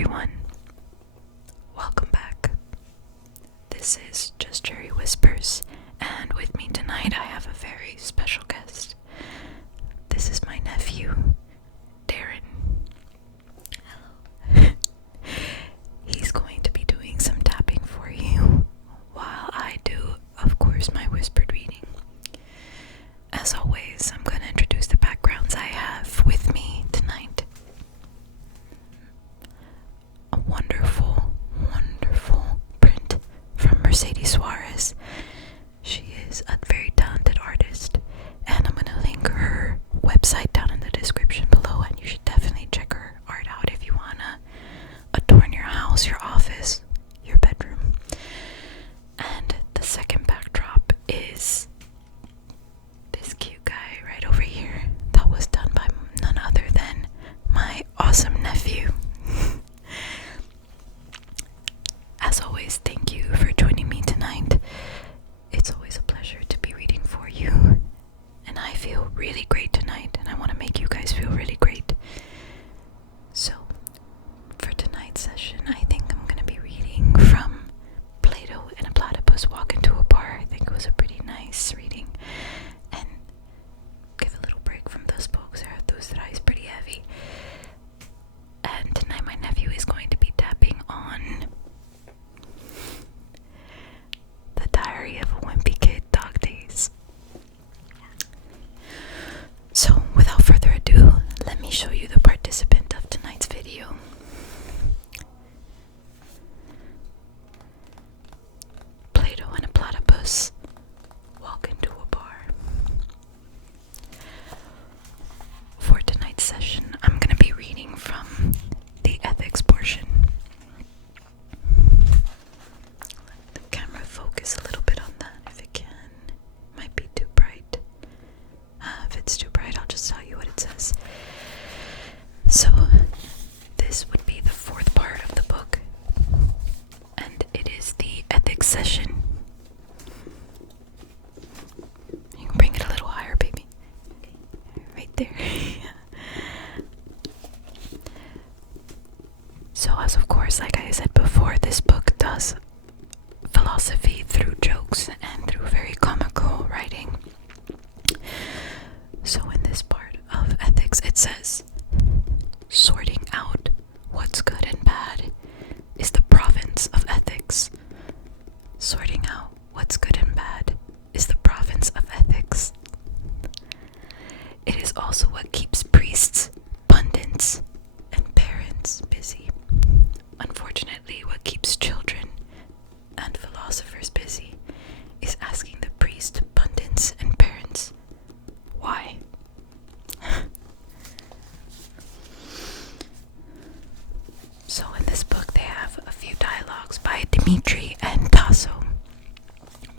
everyone. Welcome back. This is Just Jerry Whispers, and with me tonight I have a very special guest. This is my nephew, Darren. Hello. He's going to be doing some tapping for you, while I do, of course, my whispered reading. As always, I'm going to introduce the backgrounds I have with me tonight. A wonderful, wonderful print from Mercedes Suarez. She is a very talented artist, and I'm going to link her website down in the description below, and you should definitely check her art out if you want to adorn your house, your office, your bedroom. And the second backdrop is this cute guy right over here. That was done by none other than my awesome nephew. As always, thank you for joining me tonight. It's always a pleasure to be reading for you, and I feel really great tonight, and I want to make you guys feel really great. So, for tonight's session, I think I'm going to be reading from Plato and a Platypus Walk into a Bar. I think it was a pretty nice reading, and give a little break from those books. Those that is pretty heavy. And tonight my nephew is going to be tapping on The Diary of a Wimpy Kid, Dog Days. So, without further ado, let me show you the participant of tonight's video. Plato and a platypus walk into a bar. For tonight's session, I'm going to be reading from the ethics portion. Let the camera focus a little bit on that if it can. Might be too bright. If it's too bright, I'll just tell you what it says. So, this would be the fourth part of the book, and it is the ethics session. You can bring it a little higher, baby. Right there. So, as of course, like I said before, this book does philosophy through jokes and through very comical writing. So in this part of ethics, it says, sorting out what's good and bad is the province of ethics. Sorting out what's good and bad is the province of ethics. It is also what keeps priests, pundits, and parents busy. Unfortunately, what keeps children and philosophers busy is asking the priest, pundits, and parents, why? So in this book they have a few dialogues by Dimitri and Tasso,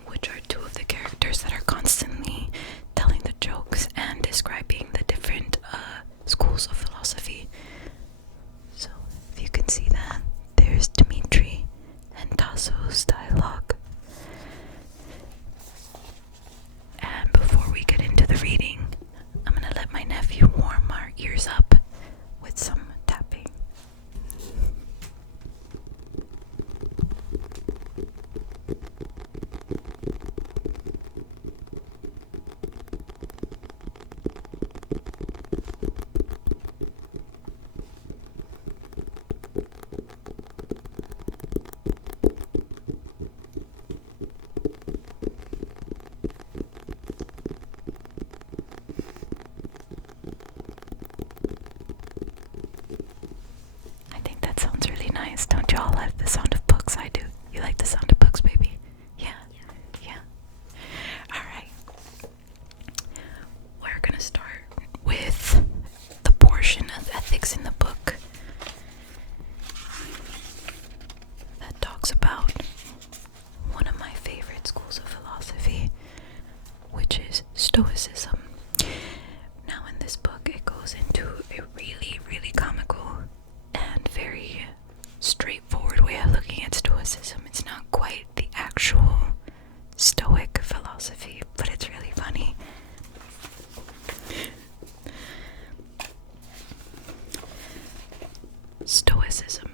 which are two of the characters that are constantly telling the jokes and describing the different schools of philosophy. So if you can see that, there's Dimitri and Tasso's dialogue. And before we get into the reading, I'm gonna let my nephew warm our ears up with some tapping. Don't y'all like the sound of books? I do. You like the sound of books, baby? Yeah. Alright. We're gonna start with the portion of ethics in the book that talks about one of my favorite schools of philosophy, which is Stoicism. Now in this book it goes into a really, really comical and very straightforward way of looking at Stoicism. It's not quite the actual Stoic philosophy, but it's really funny. Stoicism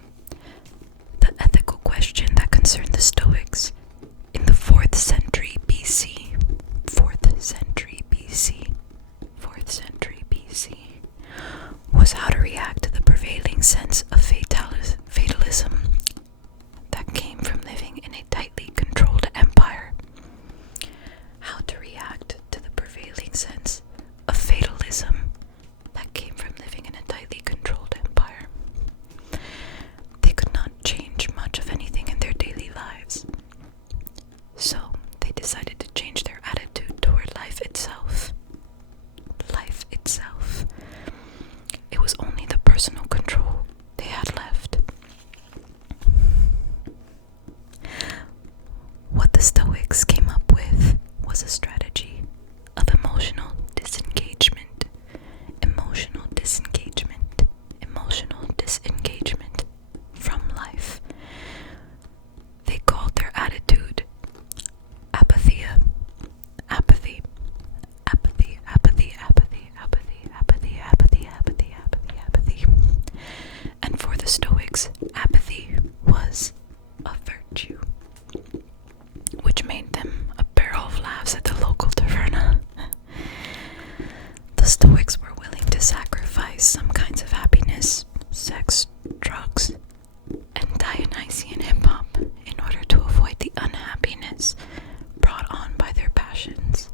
sex, drugs, and Dionysian hip-hop in order to avoid the unhappiness brought on by their passions,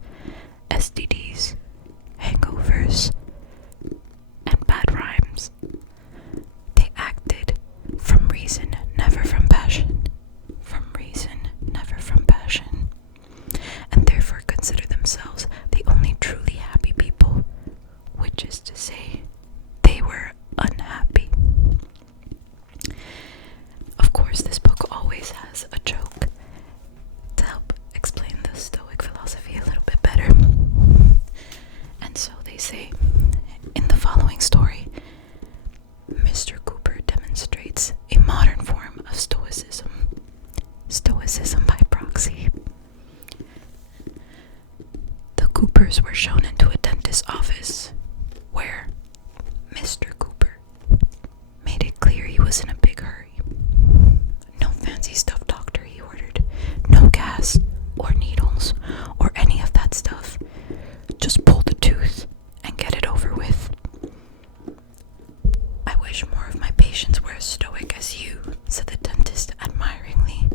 STDs, hangovers, and bad rhymes. They acted from reason, never from passion. From reason, never from passion. And therefore consider themselves the only truly happy people, which is to say, they were unhappy. Of course, this book always has a joke to help explain the Stoic philosophy a little bit better. And so they say, in the following story, Mr. Cooper demonstrates a modern form of Stoicism. Stoicism by proxy. The Coopers were shown into a dentist's office where Mr. Cooper made it clear he was in a big hurry. No fancy stuff, doctor, he ordered. No gas or needles or any of that stuff. Just pull the tooth and get it over with. I wish more of my patients were as stoic as you, said the dentist admiringly.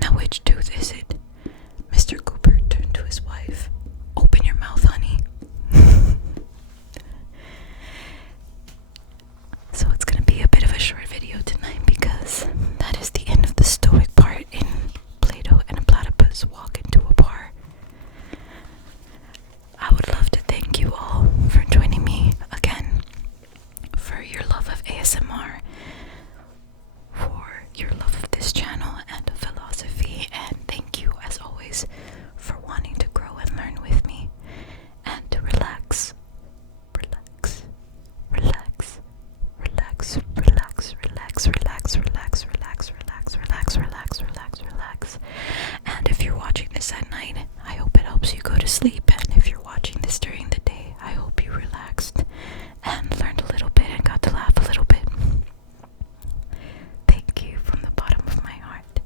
Now which tooth is it? Mr. Cooper turned to his wife. Open your mouth, honey. So it's going to be a bit of a short video tonight because that is the end of the Stoic part in Plato and a Platypus Walk into a Bar. I would love to thank you all for joining me again, for your love of ASMR, for your love of this channel and of philosophy, and thank you as always for wanting to grow and learn with me and to relax, relax, relax, relax, relax, relax, relax, relax, relax, relax, relax, relax, relax, relax. And if you're watching this at night, I hope it helps you go to sleep. And if you're watching this during the day, I hope you relaxed and learned a little bit and got to laugh a little bit. Thank you from the bottom of my heart.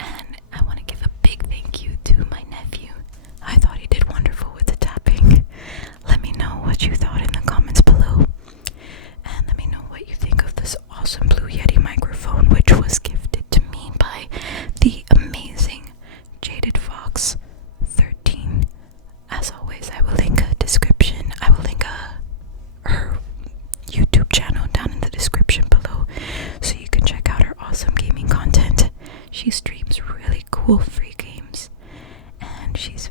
And I want to give a big thank you to my nephew. I thought he did wonderful with the tapping. Let me know what you thought in the comments below. And let me know what you think of this awesome Blue Yeti microphone, which was gifted to me by the amazing Jaded Fox 13. As always, I will link a description. I will link her YouTube channel down in the description below so you can check out her awesome gaming content. She streams really cool free games and she's